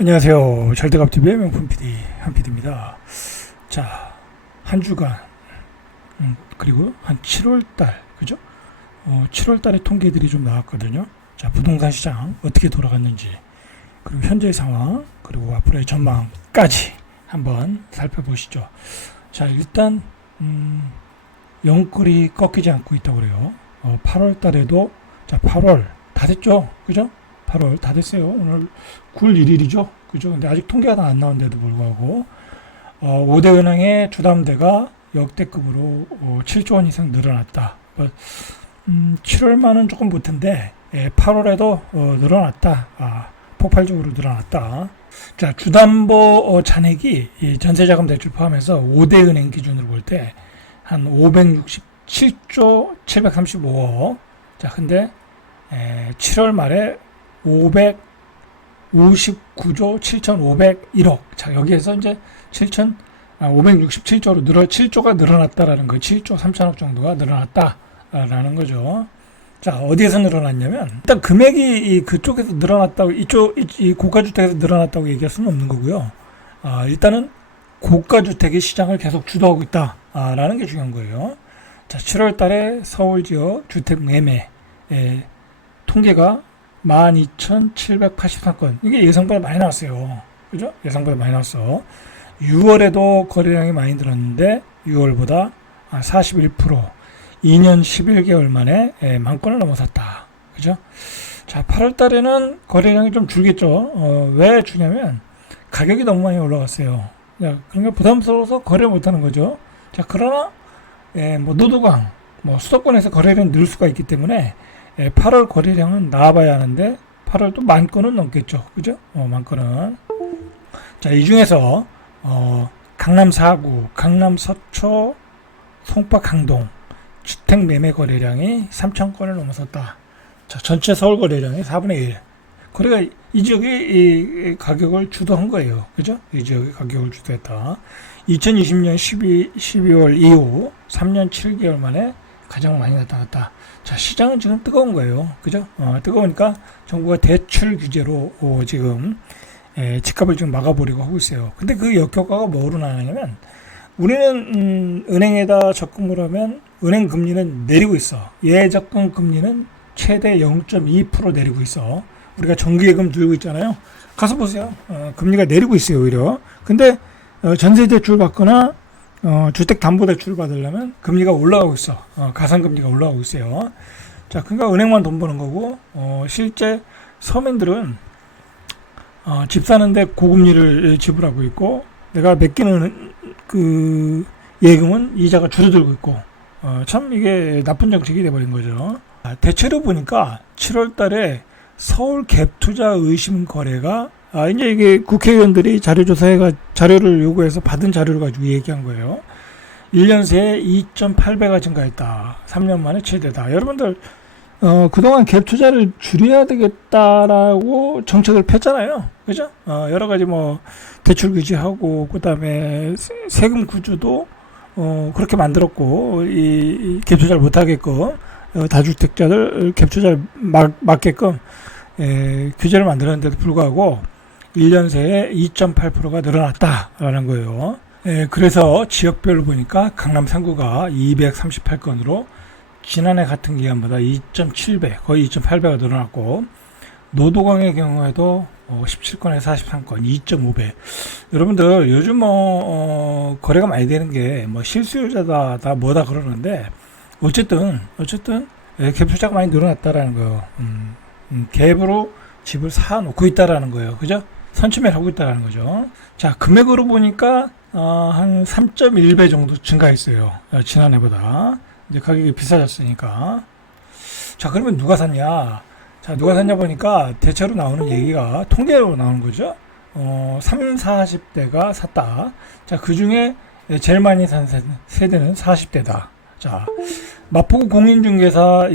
안녕하세요. 절대갑TV의 명품 PD 한PD입니다. 자, 한 주간 그리고 한 7월달 그죠? 7월달에 통계들이 좀 나왔거든요. 자, 부동산 시장 어떻게 돌아갔는지 그리고 현재 상황 그리고 앞으로의 전망까지 한번 살펴보시죠. 자, 일단 영끌이 꺾이지 않고 있다고 그래요. 8월달에도 자 8월 다 됐죠, 그죠? 8월 다 됐어요. 오늘 9월 1일이죠. 그죠? 근데 아직 통계가 다 안 나온데도 불구하고 5대 은행의 주담대가 역대급으로 7조 원 이상 늘어났다. 7월만은 조금 못한데 8월에도 늘어났다. 폭발적으로 늘어났다. 자, 주담보 잔액이 전세자금 대출 포함해서 5대 은행 기준으로 볼 때 한 567조 735억. 자, 근데 7월 말에 559조 7,501억. 자, 여기에서 이제 567조로 7조가 늘어났다라는 거, 7조 3천억 정도가 늘어났다라는 거죠. 자, 어디에서 늘어났냐면, 일단 금액이 그쪽에서 늘어났다고, 이 고가주택에서 늘어났다고 얘기할 수는 없는 거고요. 일단은 고가주택의 시장을 계속 주도하고 있다라는 게 중요한 거예요. 자, 7월 달에 서울 지역 주택 매매, 통계가 12,783건. 이게 예상보다 많이 나왔어요. 그죠? 예상보다 많이 나왔어. 6월에도 거래량이 많이 늘었는데 6월보다 41%, 2년 11개월 만에 만 건을 넘어섰다. 그죠? 자, 8월 달에는 거래량이 좀 줄겠죠. 왜 주냐면 가격이 너무 많이 올라갔어요. 그러니까 부담스러워서 거래 못 하는 거죠. 자, 그러나 뭐 노도강, 뭐 수도권에서 거래량이 늘 수가 있기 때문에 8월 거래량은 나와봐야 하는데 8월 또 만 건은 넘겠죠. 그죠? 만 건은. 자, 이 중에서 강남 4구, 강남 서초, 송파 강동 주택 매매 거래량이 3천 건을 넘어섰다. 자, 전체 서울 거래량의 4분의 1. 그러니까 이 지역이 이 가격을 주도한 거예요. 그죠? 이 지역이 가격을 주도했다. 2020년 12월 이후 3년 7개월 만에 가장 많이 나타났다. 자, 시장은 지금 뜨거운 거예요. 그죠? 뜨거우니까 정부가 대출 규제로 지금 집값을 지금 막아보려고 하고 있어요. 근데 그 역효과가 뭐로 나냐면 우리는 은행에다 적금을 하면 은행 금리는 내리고 있어. 예적금 금리는 최대 0.2% 내리고 있어. 우리가 정기예금 들고 있잖아요. 가서 보세요. 금리가 내리고 있어요, 오히려. 근데 전세대출 받거나 주택담보대출 받으려면 금리가 올라가고 있어. 가산금리가 올라가고 있어요. 자, 그러니까 은행만 돈 버는 거고, 실제 서민들은 집 사는데 고금리를 지불하고 있고, 내가 맡기는 그 예금은 이자가 줄어들고 있고, 참 이게 나쁜 정책이 돼버린 거죠. 대체로 보니까 7월 달에 서울 갭투자 의심 거래가 이제 이게 국회의원들이 자료를 요구해서 받은 자료를 가지고 얘기한 거예요. 1년 새에 2.8배가 증가했다. 3년 만에 최대다. 여러분들, 그동안 갭 투자를 줄여야 되겠다라고 정책을 폈잖아요. 그죠? 여러 가지 뭐, 대출 규제하고, 그 다음에 세금 구조도, 그렇게 만들었고, 이 갭 투자를 못하게끔, 다주택자들 갭 투자를 막게끔, 규제를 만들었는데도 불구하고 1년 새에 2.8%가 늘어났다라는 거예요. 그래서 지역별로 보니까 강남 3구가 238건으로 지난해 같은 기간보다 2.7배, 거의 2.8배가 늘어났고 노도강의 경우에도 17건에 43건, 2.5배. 여러분들 요즘 거래가 많이 되는 게 뭐 실수요자다, 다 뭐다 그러는데 어쨌든 갭 투자가 많이 늘어났다라는 거예요. 갭으로 집을 사놓고 있다라는 거예요. 그죠? 선취매를 하고 있다라는 거죠. 자, 금액으로 보니까 한 3.1배 정도 증가했어요. 지난해보다. 이제 가격이 비싸졌으니까. 자, 그러면 누가 샀냐? 자, 누가 샀냐 보니까 대체로 나오는 얘기가 통계로 나오는 거죠. 30, 40대가 샀다. 자, 그 중에 제일 많이 산 세대는 40대다. 자, 마포구 공인중개사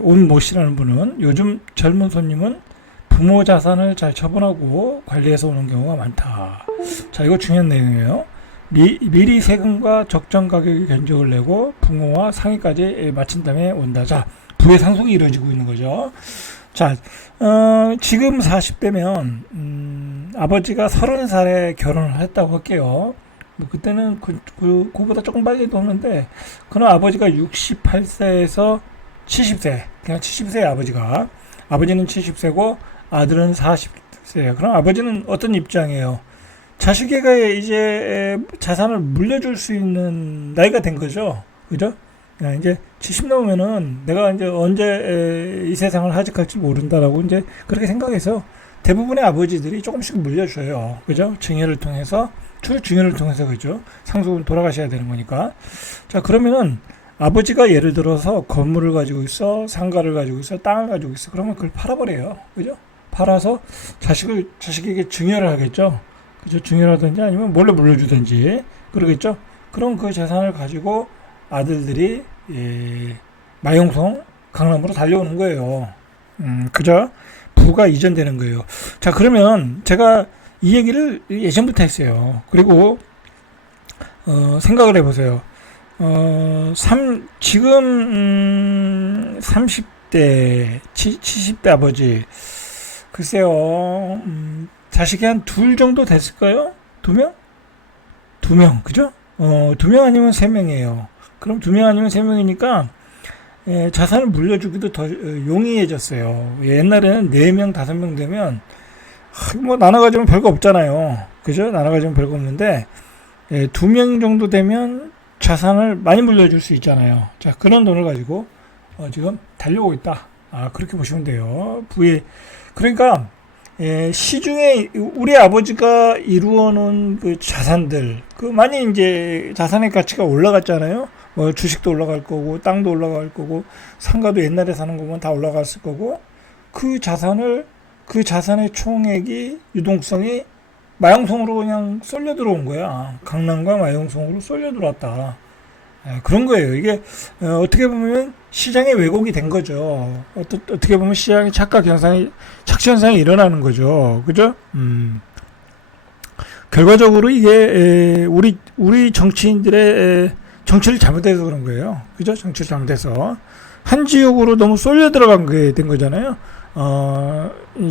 온모 씨라는 분은 요즘 젊은 손님은 부모 자산을 잘 처분하고 관리해서 오는 경우가 많다. 자, 이거 중요한 내용이에요. 미리 세금과 적정 가격의 견적을 내고 부모와 상의까지 마친 다음에 온다. 자, 부의 상속이 이루어지고 있는 거죠. 자, 지금 40대면 아버지가 30살에 결혼을 했다고 할게요. 뭐 그때는 그보다 조금 빨리도 오는데, 그는 아버지가 68세에서 70세, 그냥 70세의 아버지는 70세고 아들은 40세예요. 그럼 아버지는 어떤 입장이에요? 자식에게 이제 자산을 물려줄 수 있는 나이가 된 거죠. 그죠? 이제 70 넘으면은 내가 이제 언제 이 세상을 하직할지 모른다라고 이제 그렇게 생각해서 대부분의 아버지들이 조금씩 물려줘요. 그죠? 증여를 통해서, 증여를 통해서, 그죠? 상속은 돌아가셔야 되는 거니까. 자, 그러면은 아버지가 예를 들어서 건물을 가지고 있어, 상가를 가지고 있어, 땅을 가지고 있어. 그러면 그걸 팔아버려요. 그죠? 팔아서 자식에게 증여를 하겠죠. 그죠? 증여라든지 아니면 몰래 물려주든지 그러겠죠. 그럼 그 재산을 가지고 아들들이 마용성 강남으로 달려오는 거예요. 그죠? 부가 이전되는 거예요. 자, 그러면 제가 이 얘기를 예전부터 했어요. 그리고 생각을 해보세요. 지금 30대, 70대 아버지, 글쎄요, 자식이 한 둘 정도 됐을까요? 두 명? 두 명, 그죠? 두 명 아니면 세 명이에요. 그럼 두 명 아니면 세 명이니까 자산을 물려주기도 더 용이해졌어요. 옛날에는 4명, 5명 되면 뭐 나눠가지면 별거 없잖아요. 그죠? 나눠가지면 별거 없는데 2명 정도 되면 자산을 많이 물려줄 수 있잖아요. 자, 그런 돈을 가지고 지금 달려오고 있다. 그렇게 보시면 돼요. 그러니까 시중에 우리 아버지가 이루어놓은 그 자산들, 그 많이 이제 자산의 가치가 올라갔잖아요. 뭐 주식도 올라갈 거고, 땅도 올라갈 거고, 상가도 옛날에 사는 거면 다 올라갔을 거고, 그 자산의 총액이, 유동성이 마용성으로 그냥 쏠려 들어온 거야. 강남과 마용성으로 쏠려 들어왔다. 그런 거예요. 이게 어떻게 보면 시장의 왜곡이 된 거죠. 어떻게 보면 시장의 착시 현상이 일어나는 거죠. 그죠? 결과적으로 이게 우리 정치인들의 정치를 잘못해서 그런 거예요. 그죠? 정치를 잘못해서 한 지역으로 너무 쏠려 들어간 게 된 거잖아요.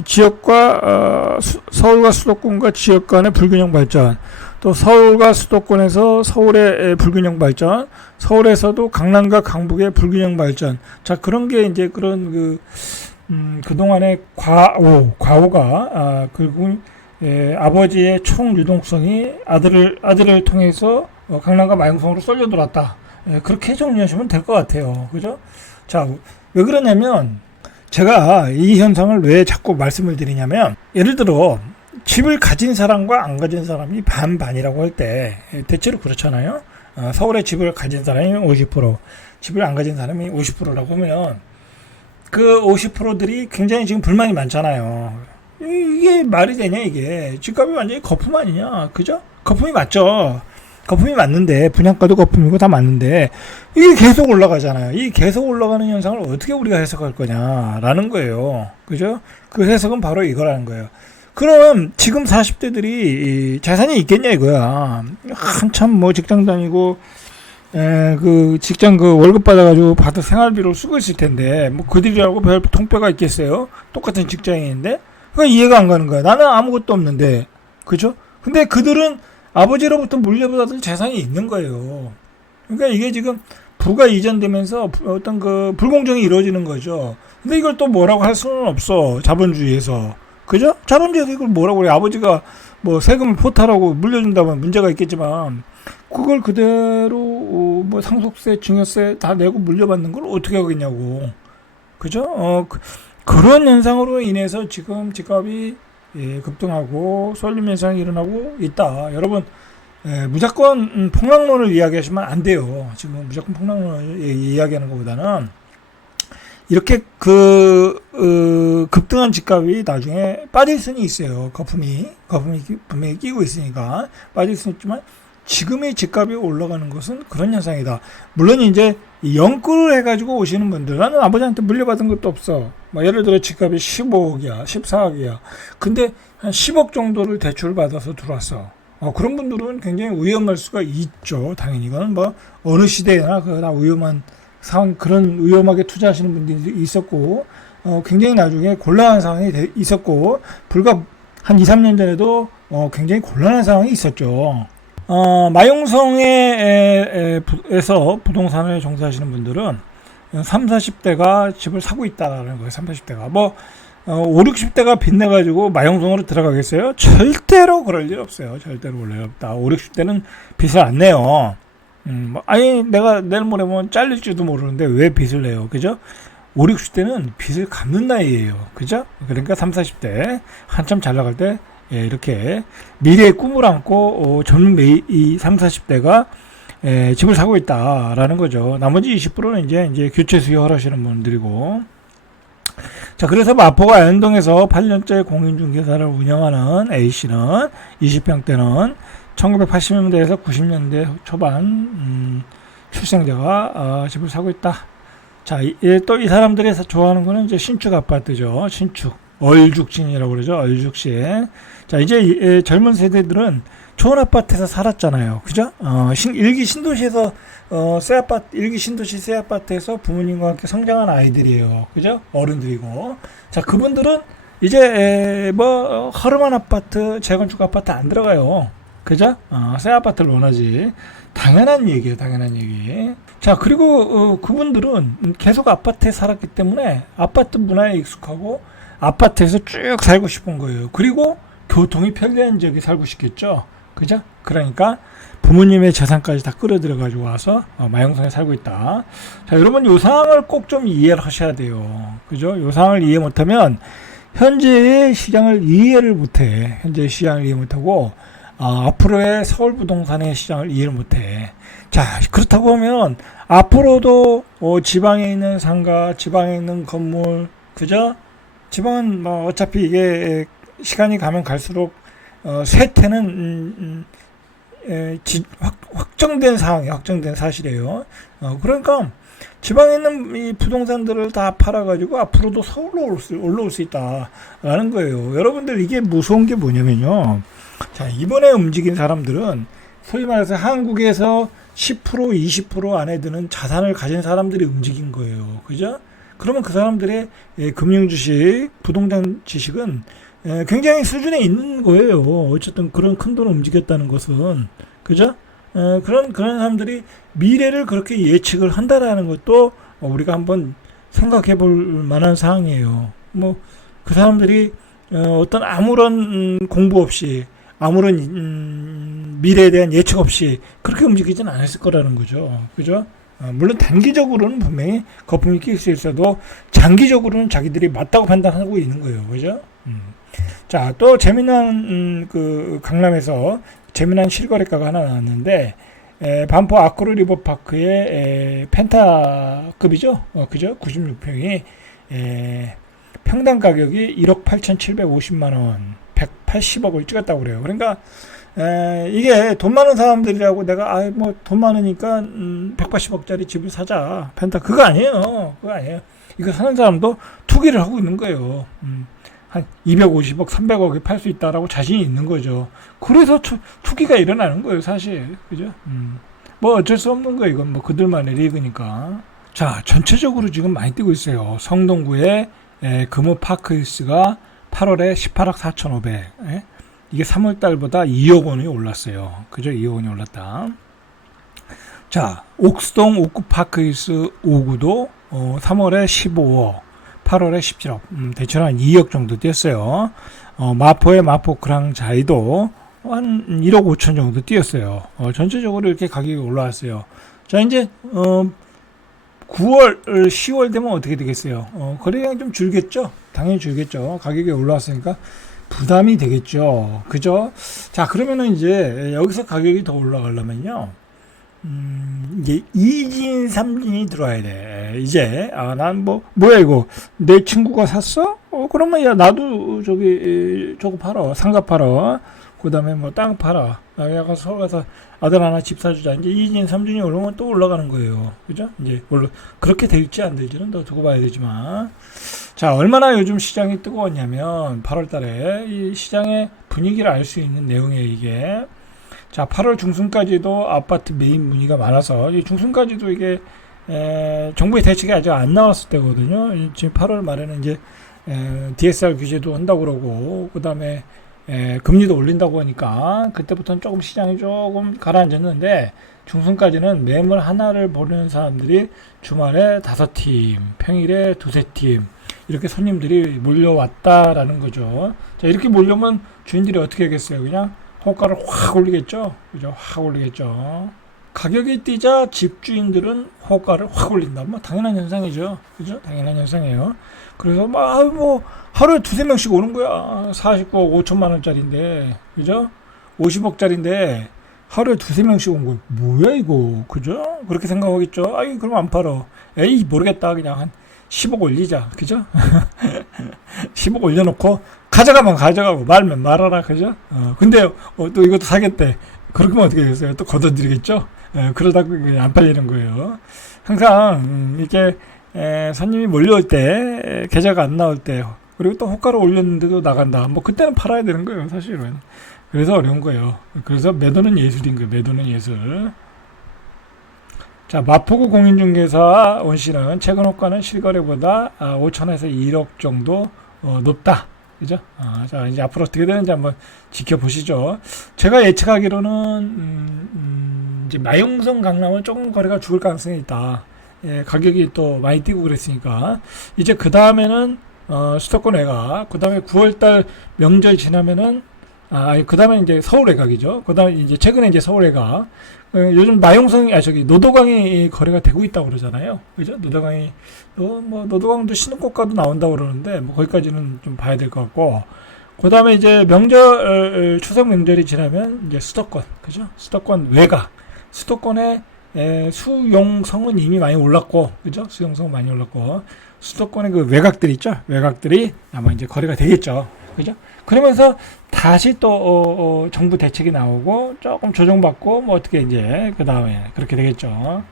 지역과 서울과 수도권과 지역 간의 불균형 발전, 또 서울과 수도권에서 서울의 불균형 발전, 서울에서도 강남과 강북의 불균형 발전. 자, 그런 게 이제 그런 그동안의 과오가 결국 아버지의 총 유동성이 아들을 통해서 강남과 마용성으로 쏠려 들어왔다. 그렇게 정리하시면 될 것 같아요. 그죠? 자, 왜 그러냐면 제가 이 현상을 왜 자꾸 말씀을 드리냐면, 예를 들어 집을 가진 사람과 안 가진 사람이 반반이라고 할 때 대체로 그렇잖아요. 서울에 집을 가진 사람이 50%, 집을 안 가진 사람이 50%라고 하면 그 50%들이 굉장히 지금 불만이 많잖아요. 이게 말이 되냐, 이게. 집값이 완전히 거품 아니냐. 그죠? 거품이 맞죠. 거품이 맞는데, 분양가도 거품이고 다 맞는데, 이게 계속 올라가잖아요. 이 계속 올라가는 현상을 어떻게 우리가 해석할 거냐라는 거예요. 그죠? 그 해석은 바로 이거라는 거예요. 그럼 지금 40대들이 자산이 있겠냐 이거야. 한참 뭐 직장 다니고, 그 직장 월급 받아가지고 생활비로 쓰고 있을 텐데, 뭐 그들이라고 별 통뼈가 있겠어요? 똑같은 직장인인데? 그러니까 이해가 안 가는 거야. 나는 아무것도 없는데. 그죠? 근데 그들은 아버지로부터 물려받은 재산이 있는 거예요. 그러니까 이게 지금 부가 이전되면서 어떤 불공정이 이루어지는 거죠. 근데 이걸 또 뭐라고 할 수는 없어. 자본주의에서. 그죠? 자본주의에서 이걸 뭐라고 그래. 아버지가 뭐 세금을 포탈하고 물려준다면 문제가 있겠지만, 그걸 그대로 뭐 상속세, 증여세 다 내고 물려받는 걸 어떻게 하겠냐고. 그죠? 그런 현상으로 인해서 지금 집값이 급등하고 쏠림 현상이 일어나고 있다. 여러분, 무조건 폭락론을 이야기하시면 안 돼요. 지금 무조건 폭락론을 이야기하는 것보다는 이렇게 급등한 집값이 나중에 빠질 수는 있어요. 거품이 분명히 끼고 있으니까 빠질 수는 있지만, 지금의 집값이 올라가는 것은 그런 현상이다. 물론 이제 연끌을 해가지고 오시는 분들, 나는 아버지한테 물려받은 것도 없어. 뭐 예를 들어 집값이 15억이야, 14억이야. 근데 한 10억 정도를 대출을 받아서 들어왔어. 그런 분들은 굉장히 위험할 수가 있죠. 당연히 이건 뭐 어느 시대나 다 위험한 상황, 그런 위험하게 투자하시는 분들이 있었고, 굉장히 나중에 곤란한 상황이 있었고, 한 2, 3년 전에도 굉장히 곤란한 상황이 있었죠. 마용성에서 부동산을 종사하시는 분들은 3, 40대가 집을 사고 있다라는 거예요. 3, 40대가. 5, 60대가 빚내가지고 마용성으로 들어가겠어요? 절대로 그럴 일 없어요. 절대로 그럴 일 없다. 5, 60대는 빚을 안 내요. 아니, 내가 내일 모레면 잘릴지도 모르는데 왜 빚을 내요? 그죠? 5, 60대는 빚을 갚는 나이예요. 그죠? 그러니까 3, 40대 한참 잘 나갈 때 이렇게 미래의 꿈을 안고 젊은 이 3, 40대가 집을 사고 있다라는 거죠. 나머지 20%는 이제 교체 수요하시는 분들이고. 자, 그래서 마포가 안동에서 8년째 공인중개사를 운영하는 A씨는 20평대는 1980년대에서 90년대 초반 출생자가 집을 사고 있다. 자, 또 이 사람들이 좋아하는 거는 이제 신축 아파트죠. 신축. 얼죽신이라고 그러죠. 얼죽신. 자, 이제 젊은 세대들은 좋은 아파트에서 살았잖아요. 그죠? 일기 신도시에서, 일기 신도시 새 아파트에서 부모님과 함께 성장한 아이들이에요. 그죠? 어른들이고. 자, 그분들은 이제, 허름한 아파트, 재건축 아파트 안 들어가요. 그죠? 새 아파트를 원하지. 당연한 얘기예요. 당연한 얘기. 자, 그리고, 그분들은 계속 아파트에 살았기 때문에 아파트 문화에 익숙하고 아파트에서 쭉 살고 싶은 거예요. 그리고 교통이 편리한 지역에 살고 싶겠죠. 그죠? 그러니까 부모님의 재산까지 다 끌어들여가지고 와서 마용성에 살고 있다. 자, 여러분 요 상황을 꼭 좀 이해를 하셔야 돼요. 그죠? 요 상황을 이해 못하면 현재의 시장을 이해를 못해. 현재의 시장을 이해 못하고 앞으로의 서울 부동산의 시장을 이해를 못해. 자, 그렇다고 하면 앞으로도 지방에 있는 상가, 지방에 있는 건물, 그죠? 지방은 어차피 이게 시간이 가면 갈수록 쇠퇴는 확정된 상황이 확정된 사실이에요. 그러니까 지방에 있는 이 부동산들을 다 팔아가지고 앞으로도 서울로 올라올 수 있다라는 거예요. 여러분들 이게 무서운 게 뭐냐면요. 자, 이번에 움직인 사람들은 소위 말해서 한국에서 10% 20% 안에 드는 자산을 가진 사람들이 움직인 거예요. 그죠? 그러면 그 사람들의 금융주식, 부동산 지식은 굉장히 수준에 있는 거예요. 어쨌든 그런 큰 돈을 움직였다는 것은. 그죠? 그런 사람들이 미래를 그렇게 예측을 한다라는 것도 우리가 한번 생각해 볼 만한 사항이에요. 그 사람들이 어떤 아무런 공부 없이, 아무런 미래에 대한 예측 없이 그렇게 움직이지는 않았을 거라는 거죠. 그죠? 물론 단기적으로는 분명히 거품이 낄 수 있어도 장기적으로는 자기들이 맞다고 판단하고 있는 거예요. 그죠? 자, 또 재미난 강남에서 재미난 실거래가가 하나 나왔는데 반포 아크로 리버파크의 펜타급이죠. 그죠? 96평이 평당 가격이 1억 8,750만 원, 180억을 찍었다고 그래요. 그러니까 이게 돈 많은 사람들이라고 내가 돈 많으니까 180억짜리 집을 사자 펜타, 그거 아니에요. 그거 아니에요. 이거 사는 사람도 투기를 하고 있는 거예요. 한 250억 300억에 팔 수 있다라고 자신이 있는 거죠. 그래서 투기가 일어나는 거예요, 사실. 그죠? 어쩔 수 없는 거예요. 이건 그들만의 리그니까. 자, 전체적으로 지금 많이 뛰고 있어요. 성동구의 금호 파크힐스가 8월에 18억 4,500. 이게 3월 달보다 2억 원이 올랐어요. 그죠? 2억 원이 올랐다. 자, 옥수동 옥구 파크힐스 5구도 3월에 15억, 8월에 17억. 대체로 한 2억 정도 뛰었어요. 마포의 마포 그랑자이도 한 1억 5천 정도 뛰었어요. 전체적으로 이렇게 가격이 올라왔어요. 자, 이제 9월, 10월 되면 어떻게 되겠어요? 거래량이 좀 줄겠죠? 당연히 줄겠죠. 가격이 올라왔으니까 부담이 되겠죠. 그죠? 자, 그러면은 이제 여기서 가격이 더 올라가려면요. 이제 2진, 3진이 들어와야 돼. 이제, 난 뭐야, 이거. 내 친구가 샀어? 그러면 야, 나도 저거 팔아. 상가 팔아. 그 다음에 땅 팔아. 약간 서울 가서 아들 하나 집 사주자. 이제 2진, 3진이 올라오면 또 올라가는 거예요. 그죠? 이제, 그렇게 될지 안 될지는 더 두고 봐야 되지만. 자, 얼마나 요즘 시장이 뜨거웠냐면, 8월 달에 이 시장의 분위기를 알 수 있는 내용이에요, 이게. 자, 8월 중순까지도 아파트 매입 문의가 많아서, 이 중순까지도 이게, 정부의 대책이 아직 안 나왔을 때거든요. 지금 8월 말에는 이제, DSR 규제도 한다고 그러고, 그 다음에, 금리도 올린다고 하니까 그때부터는 조금 시장이 조금 가라앉았는데 중순까지는 매물 하나를 보는 사람들이 주말에 5팀, 평일에 2~3팀 이렇게 손님들이 몰려왔다라는 거죠. 자, 이렇게 몰려면 주인들이 어떻게 하겠어요? 그냥 호가를 확 올리겠죠? 그죠? 확 올리겠죠. 가격이 뛰자 집주인들은 호가를 확 올린다. 뭐 당연한 현상이죠. 그죠? 당연한 현상이에요. 그래서 뭐 하루에 2~3명씩 오는 거야. 49억 5천만 원짜리인데. 그죠? 50억짜리인데 하루에 2~3명씩 온 거야. 뭐야 이거. 그죠? 그렇게 생각하겠죠. 아이 그럼 안 팔어. 에이 모르겠다. 그냥 한 10억 올리자. 그죠? 10억 올려놓고 가져가면 가져가고 말면 말아라. 그죠? 근데 또 이것도 사겠대. 그렇게 어떻게 되겠어요? 또 걷어들이겠죠? 그러다 안 팔리는 거예요. 항상 이렇게 손님이 몰려올 때 계좌가 안 나올 때 그리고 또 호가를 올렸는데도 나간다. 뭐 그때는 팔아야 되는 거예요. 사실은. 그래서 어려운 거예요. 그래서 매도는 예술인 거예요. 매도는 예술. 자, 마포구 공인중개사 원씨는 최근 호가는 실거래보다 5천에서 1억 정도 높다. 그죠? 자, 이제 앞으로 어떻게 되는지 한번 지켜보시죠. 제가 예측하기로는, 이제 마용성 강남은 조금 거래가 죽을 가능성이 있다. 예, 가격이 또 많이 뛰고 그랬으니까. 이제 그 다음에는, 수도권 외곽, 그 다음에 9월달 명절 지나면은, 그 다음에 이제 서울 외곽이죠. 그 다음에 이제 최근에 이제 서울 외곽. 요즘 마용성이, 노도강이 거래가 되고 있다고 그러잖아요. 그죠? 노도강도 신흥고가도 나온다고 그러는데, 뭐, 거기까지는 좀 봐야 될 것 같고, 그 다음에 이제 추석 명절이 지나면 이제 수도권, 그죠? 수도권 외곽. 수도권의 수용성은 이미 많이 올랐고, 그죠? 수용성은 많이 올랐고, 수도권의 그 외곽들 있죠? 외곽들이 아마 이제 거래가 되겠죠. 그죠? 그러면서 다시 또 정부 대책이 나오고 조금 조정받고 뭐 어떻게 이제 그 다음에 그렇게 되겠죠.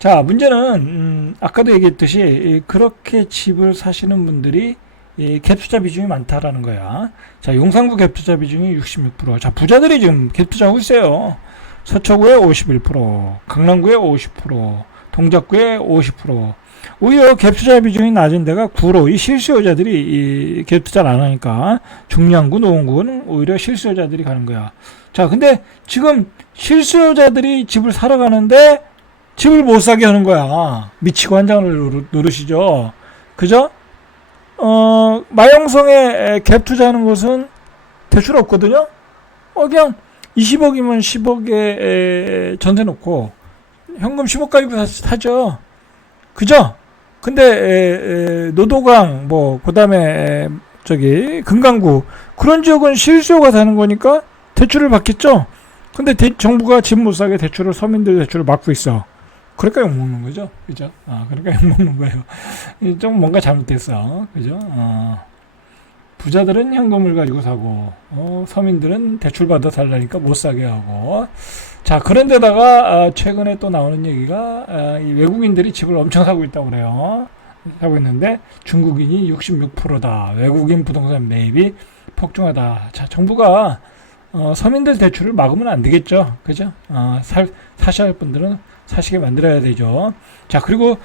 자, 문제는 아까도 얘기했듯이 그렇게 집을 사시는 분들이 이 갭투자 비중이 많다라는 거야. 자, 용산구 갭투자 비중이 66%. 자, 부자들이 지금 갭투자하고 있어요. 서초구에 51%, 강남구에 50%, 동작구에 50%. 오히려 갭투자 비중이 낮은 데가 구로 이 실수요자들이 이 갭투자를 안 하니까 중량구, 노원구는 오히려 실수요자들이 가는 거야. 자, 근데 지금 실수요자들이 집을 사러 가는데 집을 못 사게 하는 거야. 미치고 한장을 노릇이죠. 그죠? 마용성에 갭 투자하는 것은 대출 없거든요. 그냥 20억이면 10억에 전세 놓고 현금 10억 가지고 사죠. 그죠? 근데 노도강 그다음에 금강구 그런 지역은 실수요가 사는 거니까 대출을 받겠죠. 근데 정부가 집 못 사게 서민들 대출을 막고 있어. 그러니까 욕먹는 거죠. 그죠? 그러니까 욕먹는 거예요. 좀 뭔가 잘못됐어. 그죠? 부자들은 현금을 가지고 사고, 서민들은 대출 받아 살라니까 못 사게 하고. 자, 그런데다가, 최근에 또 나오는 얘기가, 이 외국인들이 집을 엄청 사고 있다고 그래요. 사고 있는데, 중국인이 66%다. 외국인 부동산 매입이 폭증하다. 자, 정부가, 서민들 대출을 막으면 안 되겠죠. 그죠? 사셔야 할 분들은 사시게 만들어야 되죠. 자, 그리고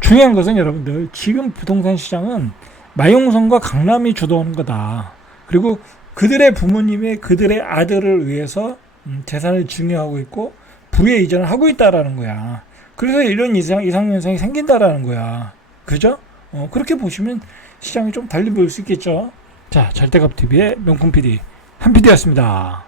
중요한 것은 여러분들, 지금 부동산 시장은 마용성과 강남이 주도하는 거다. 그리고 그들의 부모님의 그들의 아들을 위해서 재산을 증여하고 있고 부의 이전을 하고 있다라는 거야. 그래서 이런 이상현상이 생긴다라는 거야. 그죠? 그렇게 보시면 시장이 좀 달리 보일 수 있겠죠. 자, 잘때갑TV의 명품 PD 한 PD였습니다.